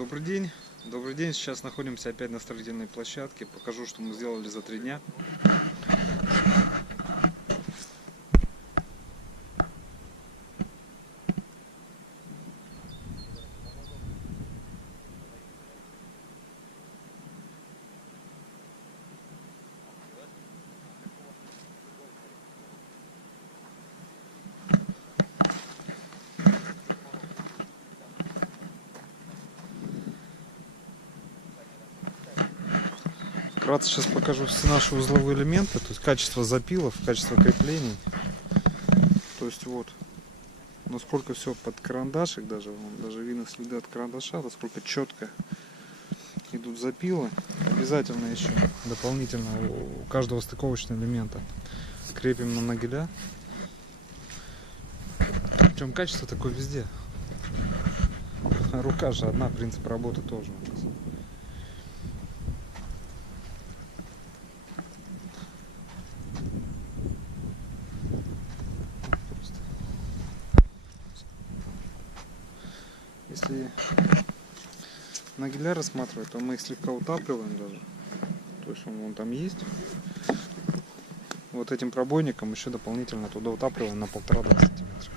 Добрый день. Добрый день. Сейчас находимся опять на строительной площадке. Покажу, что мы сделали за 3 дня. Вкратце сейчас покажу все наши узловые элементы, то есть качество запилов, качество креплений. То есть вот, насколько все под карандашик, даже видно следы от карандаша, насколько четко идут запилы. Обязательно еще дополнительно у каждого стыковочного элемента крепим на нагеля. Причем качество такое везде. Рука же одна, принцип работы тоже. Если нагеля рассматривать, то мы их слегка утапливаем даже. То есть он там есть. Вот этим пробойником еще дополнительно туда утапливаем на 1,5-2 сантиметра.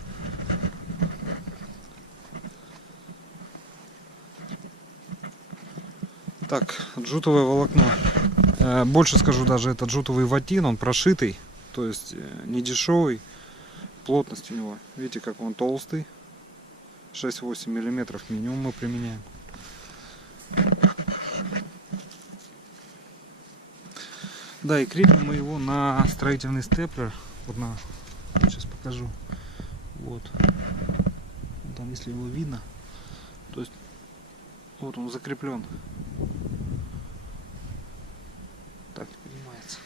Так, джутовое волокно. Больше скажу, даже это джутовый ватин, он прошитый, то есть не дешевый. Плотность у него, видите, как он толстый. 6-8 миллиметров минимум мы применяем. Да, и крепим мы его на строительный степлер. Вот на, сейчас покажу. Вот. Там, если его видно, то есть вот он закреплен. Так поднимается.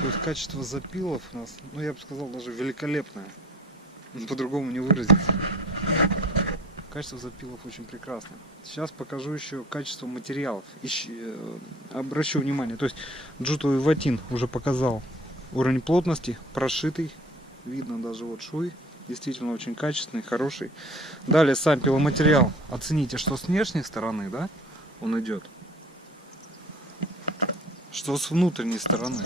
То есть качество запилов у нас, ну я бы сказал, даже великолепное. По-другому не выразиться. Качество запилов очень прекрасно. Сейчас покажу еще качество материалов. Обращу внимание, то есть джутовый ватин уже показал уровень плотности, прошитый. Видно даже вот швы. Действительно очень качественный, хороший. Далее сам пиломатериал. Оцените, что с внешней стороны, да, он идет. Что с внутренней стороны.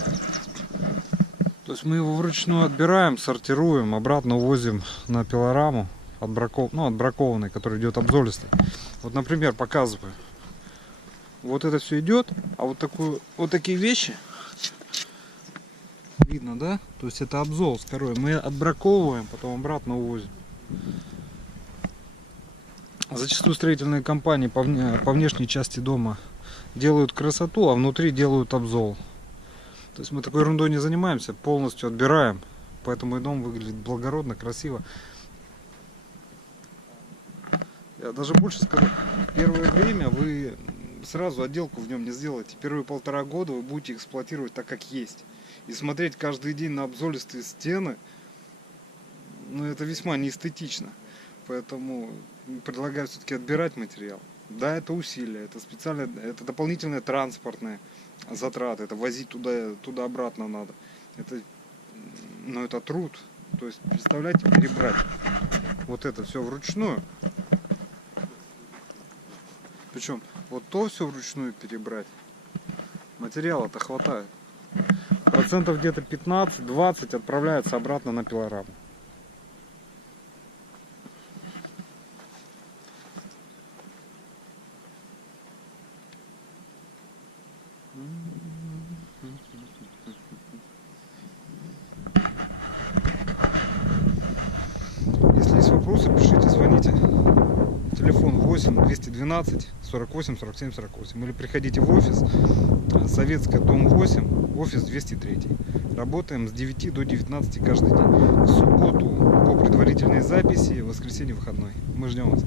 То есть мы его вручную отбираем, сортируем, обратно увозим на пилораму, отбракованный, который идет обзолистый. Вот, например, показываю. Вот это все идет, а вот такие вещи, видно, да? То есть это обзол с корой. Мы отбраковываем, потом обратно увозим. Зачастую строительные компании по внешней части дома делают красоту, а внутри делают обзол. То есть мы такой ерундой не занимаемся, полностью отбираем, поэтому и дом выглядит благородно, красиво. Я даже больше скажу, первое время вы сразу отделку в нем не сделаете. Первые 1,5 года вы будете эксплуатировать так, как есть. И смотреть каждый день на обзолистые стены, ну, это весьма неэстетично. Поэтому предлагаю все-таки отбирать материал. Да, это усилие, это специально, это дополнительные транспортные затраты, это возить туда-обратно надо. Но это труд. То есть, представляете, перебрать вот это все вручную. Причем вот то все вручную перебрать. Материала-то хватает. Процентов где-то 15-20 отправляется обратно на пилораму. Если есть вопросы, пишите, звоните. Телефон 8 212 48 47 48. Или приходите в офис Советская, дом 8, офис 203. Работаем с 9 до 19 каждый день. В субботу по предварительной записи, в воскресенье выходной. Мы ждем вас.